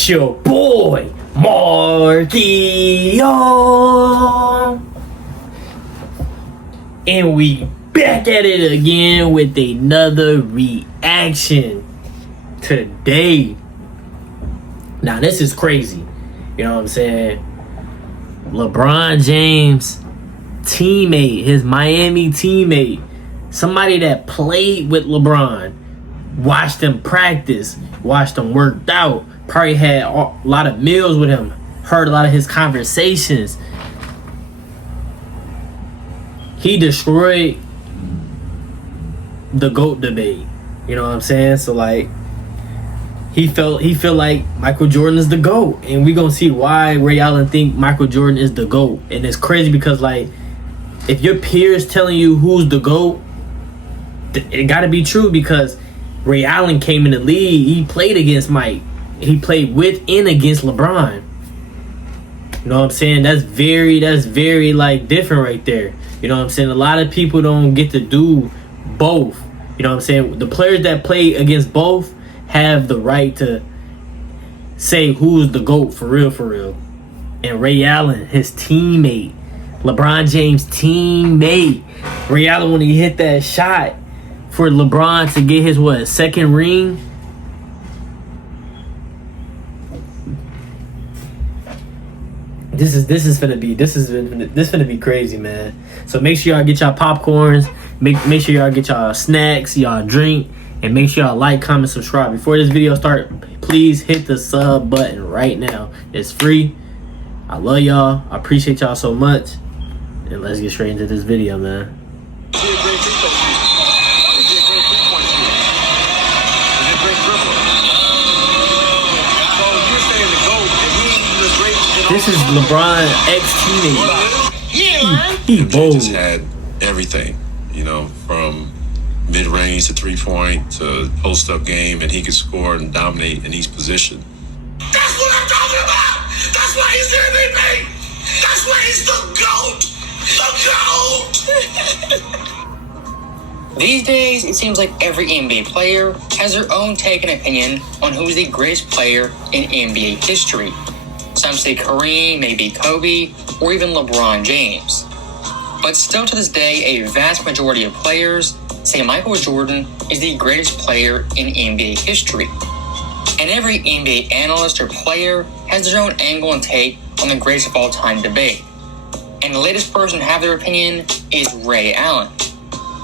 It's your boy, Marquio. And we back at it again with another reaction today. Now, this is crazy. You know what I'm saying? LeBron James teammate, his Miami teammate, somebody that played with LeBron, watched him practice, watched him worked out, probably had a lot of meals with him, heard a lot of his conversations. He destroyed the GOAT debate. You know what I'm saying? So like, he felt like Michael Jordan is the GOAT, and we gonna see why Ray Allen think Michael Jordan is the GOAT. And it's crazy because like, if your peers telling you who's the GOAT, it gotta be true, because Ray Allen came in the league. He played against Mike. He played with and against LeBron. You know what I'm saying? That's very like different right there. You know what I'm saying? A lot of people don't get to do both. You know what I'm saying? The players that play against both have the right to say who's the GOAT for real. And Ray Allen, his teammate, LeBron James' teammate, Ray Allen, when he hit that shot for LeBron to get his second ring. This is finna be crazy, man. So make sure y'all get y'all popcorns, make sure y'all get y'all snacks, y'all drink, and make sure y'all like, comment, subscribe. Before this video start, please hit the sub button right now. It's free. I love y'all. I appreciate y'all so much. And let's get straight into this video, man. This is LeBron ex-teammate. He bold. Just had everything, you know, from mid-range to three-point to post-up game, and he could score and dominate in each position. That's what I'm talking about. That's why he's the MVP. That's why he's the GOAT. These days, it seems like every NBA player has their own take and opinion on who's the greatest player in NBA history. Some say Kareem, maybe Kobe, or even LeBron James. But still to this day, a vast majority of players say Michael Jordan is the greatest player in NBA history. And every NBA analyst or player has their own angle and take on the greatest of all time debate. And the latest person to have their opinion is Ray Allen.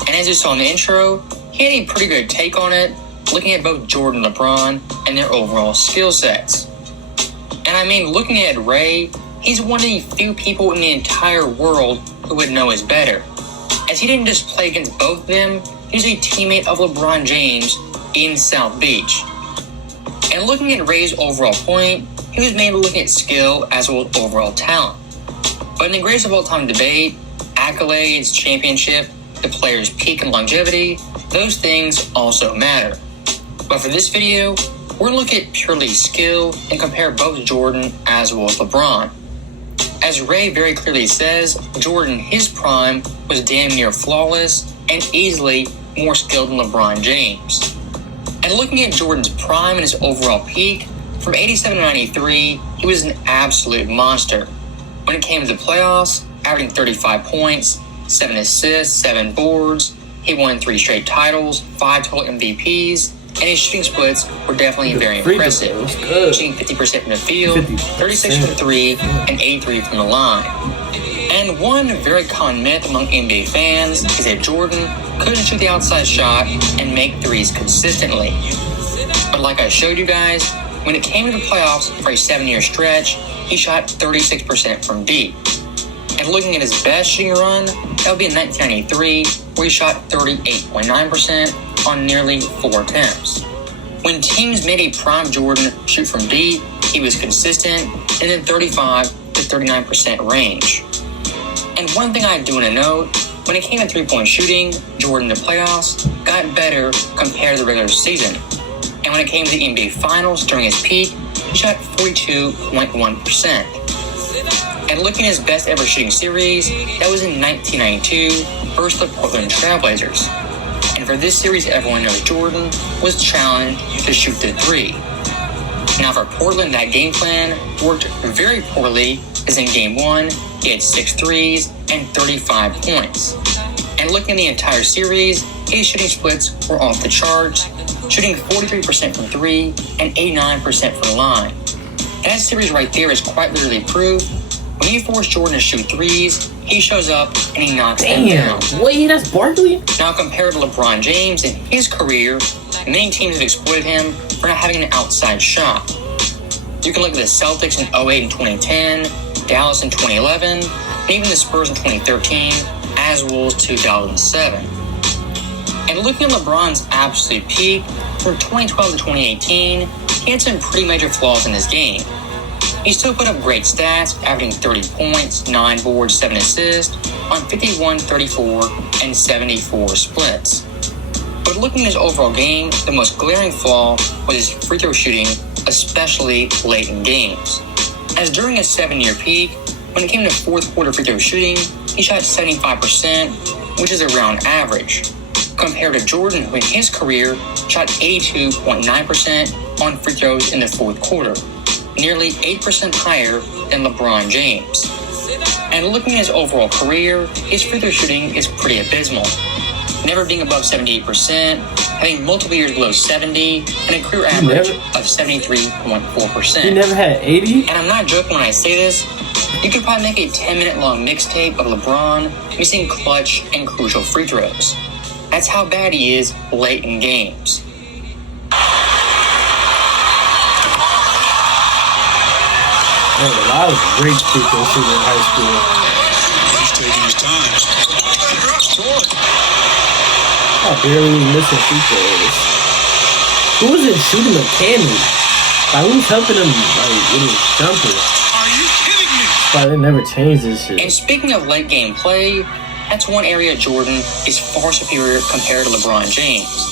And as you saw in the intro, he had a pretty good take on it, looking at both Jordan and LeBron and their overall skill sets. And I mean, looking at Ray, he's one of the few people in the entire world who would know his better, as he didn't just play against both of them, he was a teammate of LeBron James in South Beach. And looking at Ray's overall point, he was mainly looking at skill as well as overall talent. But in the greatest of all time debate, accolades, championship, the player's peak and longevity, those things also matter. But for this video, we're going to look at purely skill and compare both Jordan as well as LeBron. As Ray very clearly says, Jordan, his prime, was damn near flawless and easily more skilled than LeBron James. And looking at Jordan's prime and his overall peak, from 87 to 93, he was an absolute monster. When it came to the playoffs, averaging 35 points, 7 assists, 7 boards, he won 3 straight titles, 5 total MVPs, and his shooting splits were definitely very impressive, shooting 50% from the field, 36 from 3, and 83 from the line. And one very common myth among NBA fans is that Jordan couldn't shoot the outside shot and make threes consistently. But like I showed you guys, when it came to the playoffs for a 7-year stretch, he shot 36% from deep. And looking at his best shooting run, that would be in 1993, where he shot 38.9% on nearly 4 attempts. When teams made a prime Jordan shoot from deep, he was consistent in the 35 to 39% range. And one thing I do want to note, when it came to three-point shooting, Jordan in the playoffs got better compared to the regular season. And when it came to the NBA Finals during his peak, he shot 42.1%. And looking at his best ever shooting series, that was in 1992 versus the Portland Trailblazers. And for this series, everyone knows Jordan was challenged to shoot the three. Now for Portland, that game plan worked very poorly, as in Game 1, he had 6 threes and 35 points. And looking at the entire series, his shooting splits were off the charts, shooting 43% from 3 and 89% from the line. That series right there is quite literally proof. When you force Jordan to shoot threes, he shows up and he knocks them down. Wait, that's Barkley? Now compared to LeBron James in his career, many teams have exploited him for not having an outside shot. You can look at the Celtics in 08 and 2010, Dallas in 2011, and even the Spurs in 2013, as well as 2007. And looking at LeBron's absolute peak, from 2012 to 2018, he had some pretty major flaws in his game. He still put up great stats, averaging 30 points, 9 boards, 7 assists, on 51, 34, and 74 splits. But looking at his overall game, the most glaring flaw was his free throw shooting, especially late in games. As during his 7-year peak, when it came to fourth quarter free throw shooting, he shot 75%, which is around average, compared to Jordan, who in his career shot 82.9% on free throws in the fourth quarter, nearly 8% higher than LeBron James. And looking at his overall career, his free throw shooting is pretty abysmal, never being above 78%, having multiple years below 70, and a career average of 73.4%. He never had 80? And I'm not joking when I say this. You could probably make a 10-minute long mixtape of LeBron missing clutch and crucial free throws. That's how bad he is late in games. Man, I was a great free throw shooter in high school. He's taking his time. I barely was missing free throws. Who was it shooting the cannon? Like, who's helping him with his jumper? Are you kidding me? Why they never changed this shit. And speaking of late game play, that's one area Jordan is far superior compared to LeBron James.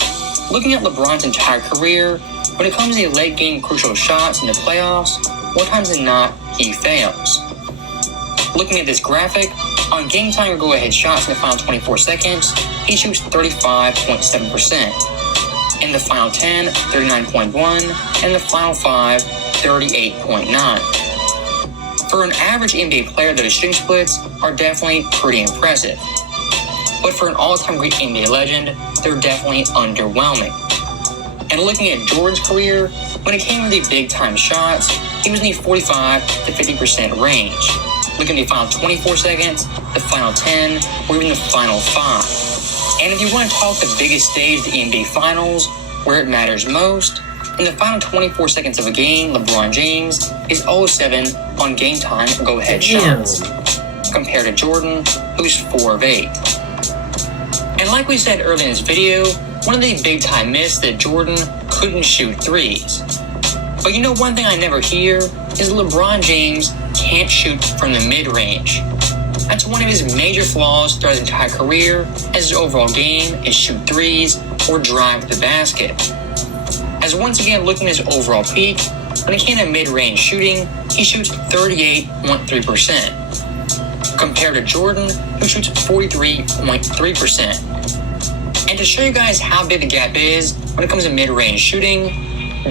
Looking at LeBron's entire career, when it comes to late game crucial shots in the playoffs, more times than not, he fails. Looking at this graphic, on game time or go-ahead shots in the final 24 seconds, he shoots 35.7%. In the final 10, 39.1, and the final 5, 38.9. For an average NBA player, those shooting splits are definitely pretty impressive. But for an all-time great NBA legend, they're definitely underwhelming. And looking at Jordan's career, when it came to the big-time shots, he was in the 45 to 50% range. Looking at the final 24 seconds, the final 10, or even the final 5. And if you want to talk the biggest stage, the NBA Finals, where it matters most, in the final 24 seconds of a game, LeBron James is 0-7 on game time or go-ahead shots, compared to Jordan, who's 4 of 8. And like we said earlier in this video, one of the big-time myths that Jordan couldn't shoot threes. But you know one thing I never hear is LeBron James can't shoot from the mid-range. That's one of his major flaws throughout his entire career, as his overall game is shoot threes or drive to the basket. As once again looking at his overall peak, when it came to mid-range shooting, he shoots 38.3%, compared to Jordan, who shoots 43.3%. And to show you guys how big the gap is when it comes to mid-range shooting,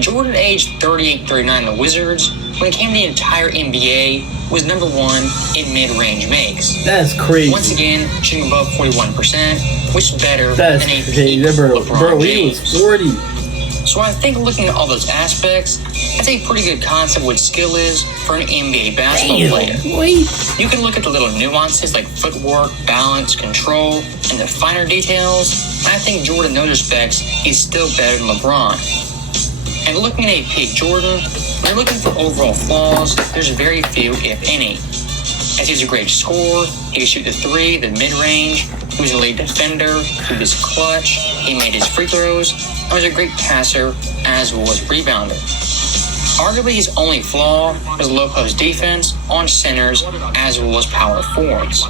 Jordan aged 38-39 in the Wizards, when it came to the entire NBA, was number 1 in mid-range makes. That's crazy. Once again, shooting above 41%, which is better That's than a crazy. peak Bro, LeBron he James. was 40. So I think looking at all those aspects, that's a pretty good concept of what skill is for an NBA basketball player. Wait. You can look at the little nuances like footwork, balance, control, and the finer details. I think Jordan, in those respects, is still better than LeBron. And looking at a peak Jordan, when you're looking for overall flaws, there's very few, if any. As he's a great scorer, he can shoot the 3, the mid-range, he was a lead defender, he was clutch, he made his free throws, and was a great passer as well as rebounder. Arguably his only flaw was low post defense on centers as well as power forwards.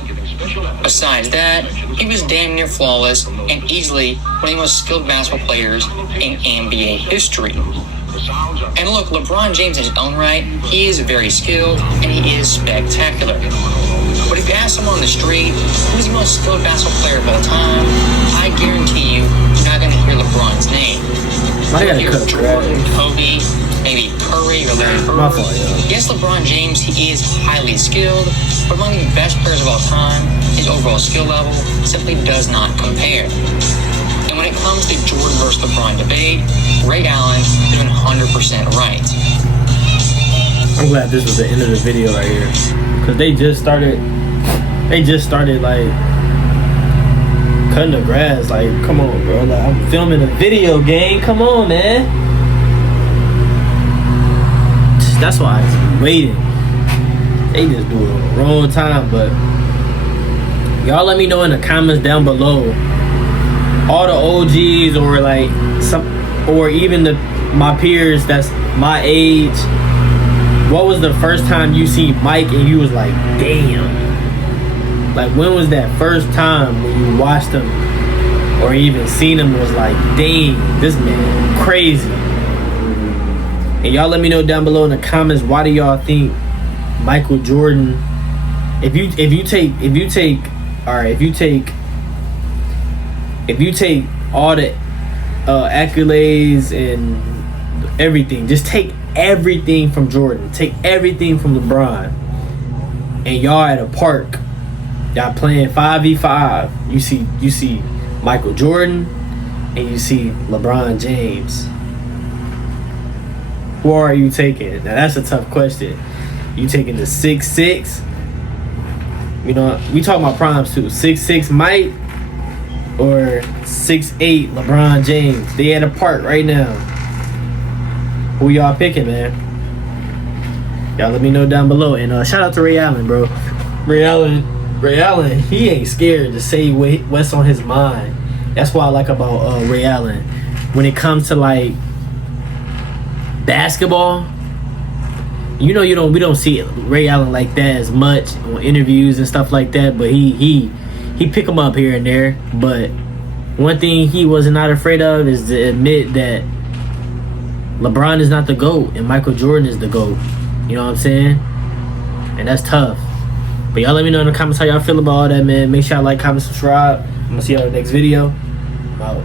Besides that, he was damn near flawless and easily one of the most skilled basketball players in NBA history. And look, LeBron James in his own right, he is very skilled and he is spectacular. But if you ask someone on the street who's the most skilled basketball player of all time, I guarantee you're not going to hear LeBron's name. I gotta You'll hear cut Jordan, grass. Kobe, maybe Curry or Larry My Bird. fault, yo. Yes, LeBron James, he is highly skilled, but among the best players of all time, his overall skill level simply does not compare. And when it comes to Jordan versus LeBron debate, Ray Allen is 100% right. I'm glad this was the end of the video right here, because they just started like cutting the grass. Like, come on, bro. Like, I'm filming a video game. Come on, man. That's why I was waiting. They just do it at the wrong time. But y'all let me know in the comments down below, all the OGs or like some, or even my peers that's my age, what was the first time you seen Mike and you was like, damn? Like, when was that first time when you watched him or even seen him was like, dang, this man crazy? And y'all let me know down below in the comments, why do y'all think Michael Jordan, if you take all the accolades and everything, just take everything from Jordan, take everything from LeBron, and y'all at a park, y'all playing 5v5, you see Michael Jordan and you see LeBron James. Who are you taking? Now that's a tough question. You taking the 6'6"? You know, we talking about primes too. 6'6" Mike or 6'8" LeBron James? They at a park right now. Who y'all picking, man? Y'all let me know down below. And shout out to Ray Allen, bro. Ray Allen, he ain't scared to say what's on his mind. That's what I like about Ray Allen. When it comes to like basketball, we don't see Ray Allen like that as much on interviews and stuff like that, but he pick him up here and there. But one thing he was not afraid of is to admit that LeBron is not the GOAT and Michael Jordan is the GOAT. You know what I'm saying? And that's tough. But y'all let me know in the comments how y'all feel about all that, man. Make sure y'all like, comment, subscribe. I'm gonna see y'all in the next video. I'm out.